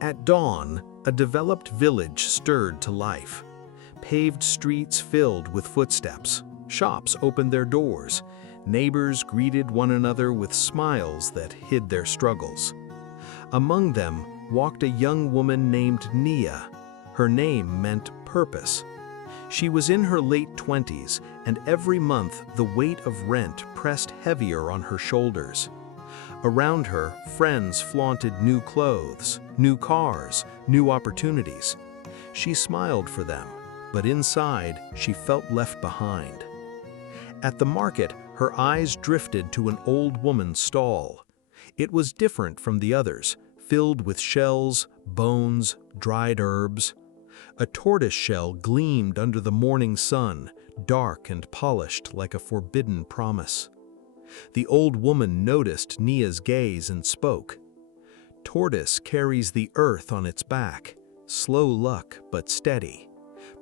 At dawn, a developed village stirred to life. Paved streets filled with footsteps. Shops opened their doors. Neighbors greeted one another with smiles that hid their struggles. Among them walked a young woman named Nia. Her name meant purpose. She was in her late 20s, and every month the weight of rent pressed heavier on her shoulders. Around her, friends flaunted new clothes, new cars, new opportunities. She smiled for them, but inside she felt left behind. At the market, her eyes drifted to an old woman's stall. It was different from the others, filled with shells, bones, dried herbs. A tortoise shell gleamed under the morning sun, dark and polished like a forbidden promise. The old woman noticed Nia's gaze and spoke. "Tortoise carries the earth on its back, slow luck but steady,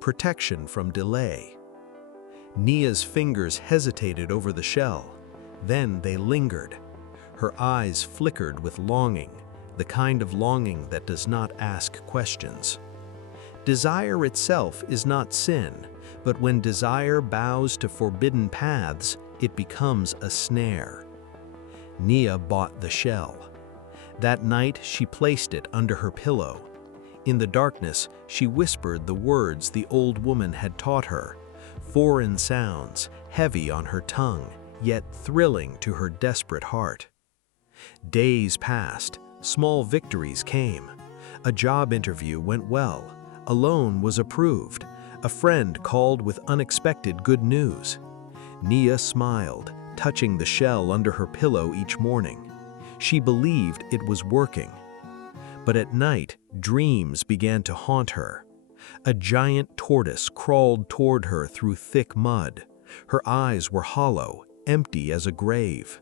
protection from delay." Nia's fingers hesitated over the shell, then they lingered. Her eyes flickered with longing, the kind of longing that does not ask questions. Desire itself is not sin, but when desire bows to forbidden paths, it becomes a snare. Nia bought the shell. That night she placed it under her pillow. In the darkness, she whispered the words the old woman had taught her, foreign sounds, heavy on her tongue, yet thrilling to her desperate heart. Days passed, small victories came. A job interview went well, a loan was approved, a friend called with unexpected good news. Nia smiled, touching the shell under her pillow each morning. She believed it was working. But at night, dreams began to haunt her. A giant tortoise crawled toward her through thick mud. Her eyes were hollow, empty as a grave.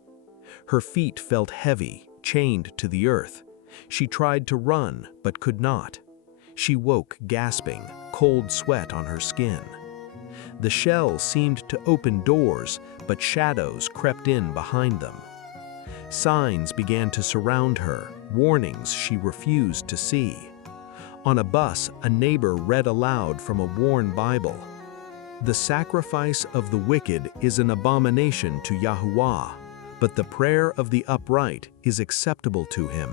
Her feet felt heavy, chained to the earth. She tried to run, but could not. She woke gasping, cold sweat on her skin. The shell seemed to open doors, but shadows crept in behind them. Signs began to surround her, warnings she refused to see. On a bus, a neighbor read aloud from a worn Bible. "The sacrifice of the wicked is an abomination to Yahuwah, but the prayer of the upright is acceptable to him."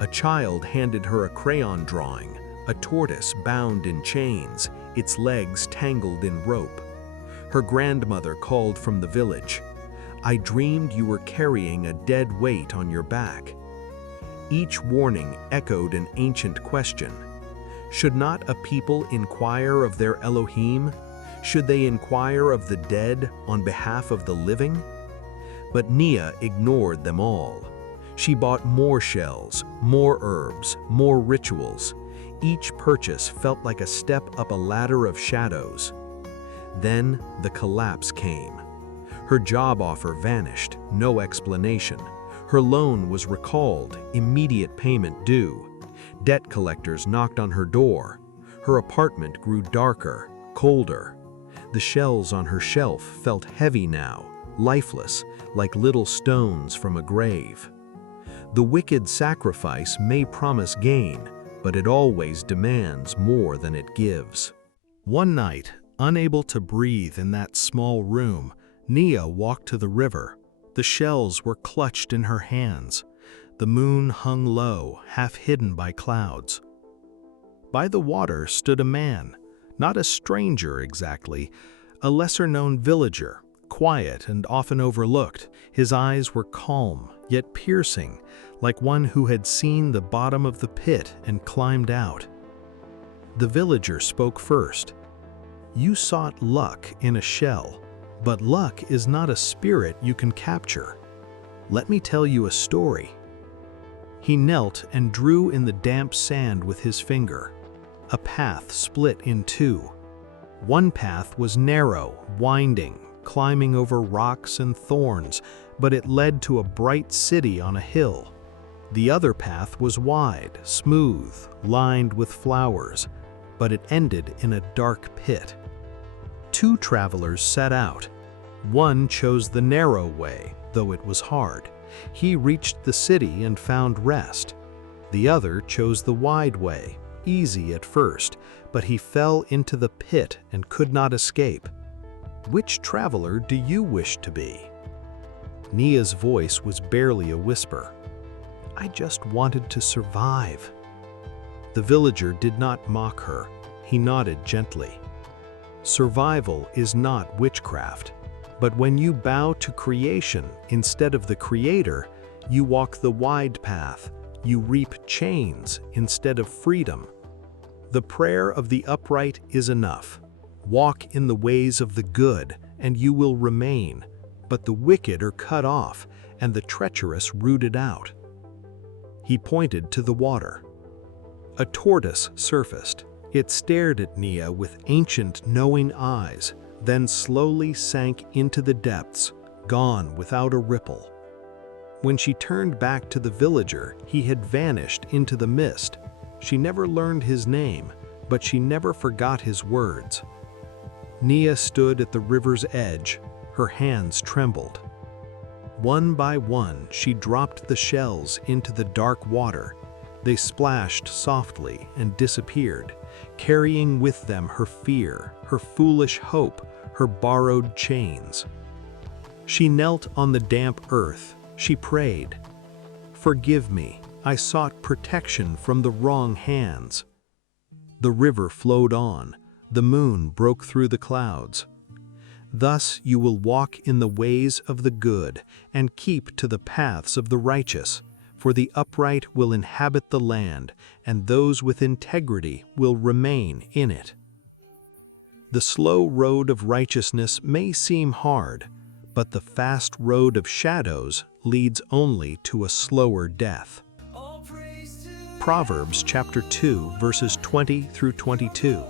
A child handed her a crayon drawing, a tortoise bound in chains, its legs tangled in rope. Her grandmother called from the village. "I dreamed you were carrying a dead weight on your back." Each warning echoed an ancient question. Should not a people inquire of their Elohim? Should they inquire of the dead on behalf of the living? But Nia ignored them all. She bought more shells, more herbs, more rituals. Each purchase felt like a step up a ladder of shadows. Then the collapse came. Her job offer vanished, no explanation. Her loan was recalled, immediate payment due. Debt collectors knocked on her door. Her apartment grew darker, colder. The shells on her shelf felt heavy now, lifeless, like little stones from a grave. The wicked sacrifice may promise gain, but it always demands more than it gives. One night, unable to breathe in that small room, Nia walked to the river. The shells were clutched in her hands. The moon hung low, half hidden by clouds. By the water stood a man, not a stranger exactly, a lesser-known villager, quiet and often overlooked. His eyes were calm, yet piercing, like one who had seen the bottom of the pit and climbed out. The villager spoke first. "You sought luck in a shell, but luck is not a spirit you can capture. Let me tell you a story." He knelt and drew in the damp sand with his finger. A path split in two. One path was narrow, winding, climbing over rocks and thorns, but it led to a bright city on a hill. The other path was wide, smooth, lined with flowers, but it ended in a dark pit. Two travelers set out. One chose the narrow way, though it was hard. He reached the city and found rest. The other chose the wide way, easy at first, but he fell into the pit and could not escape. Which traveler do you wish to be? Nia's voice was barely a whisper. I just wanted to survive. The villager did not mock her. He nodded gently. Survival is not witchcraft, but when you bow to creation instead of the Creator, you walk the wide path. You reap chains instead of freedom. The prayer of the upright is enough. Walk in the ways of the good, and you will remain, but the wicked are cut off, and the treacherous rooted out. He pointed to the water. A tortoise surfaced. It stared at Nia with ancient, knowing eyes, then slowly sank into the depths, gone without a ripple. When she turned back to the villager, he had vanished into the mist. She never learned his name, but she never forgot his words. Nia stood at the river's edge. Her hands trembled. One by one, she dropped the shells into the dark water. They splashed softly and disappeared, carrying with them her fear, her foolish hope, her borrowed chains. She knelt on the damp earth. She prayed, "Forgive me, I sought protection from the wrong hands." The river flowed on. The moon broke through the clouds. Thus you will walk in the ways of the good and keep to the paths of the righteous, for the upright will inhabit the land, and those with integrity will remain in it. The slow road of righteousness may seem hard, but the fast road of shadows leads only to a slower death. Proverbs chapter 2, verses 20 through 22.